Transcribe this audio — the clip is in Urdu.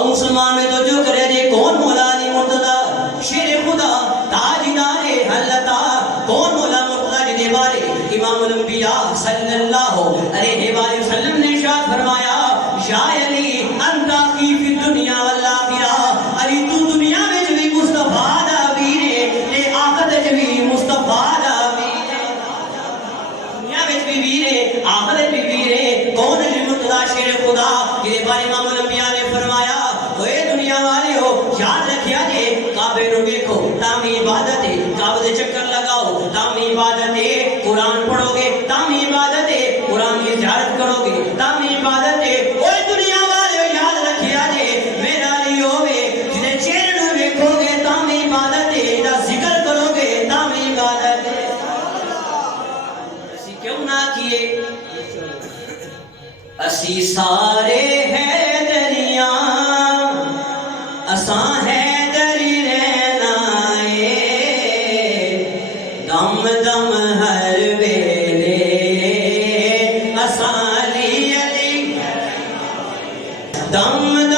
اور مسلمان میں تو جو کرے جے کون مولا علی مرتضی شیر خدا تاجدار حلتا کون مولا مرتضی جدے بارے امام الانبیاء صلی اللہ علیہ وآلہ وسلم نے ارشاد فرمایا یا علی انت اخی فی الدنیا والآخرہ علی تو دنیا میں جو بھی مصطفیٰ دا ویرے تے آخرت جو بھی مصطفیٰ دا ویرے دنیا میں بھی ویرے آخرت بھی ویرے کون علی مرتضی شیر خدا جدے بارے امام الانبیاء نے فرمایا اے دنیا والے ہو یاد رکھیا جے کعبے نو دیکھو تام عبادت ہے کعبے دے چکر لگاؤ تام عبادت ہے قرآن پڑھو گے تام عبادت ہے قرآن کی زیارت کرو گے تام عبادت ہے اے دنیا والے ہو یاد رکھیا جے میرا علی ہوے جدے چہرے نو دیکھو گے تام عبادت ہے دا ذکر کرو گے تام عبادت ہے اسی کیوں نہ کیے اسی سارے ہیں دریا اساں ہے دری رہنا دم دم ہر ویلے اساں علی علی دم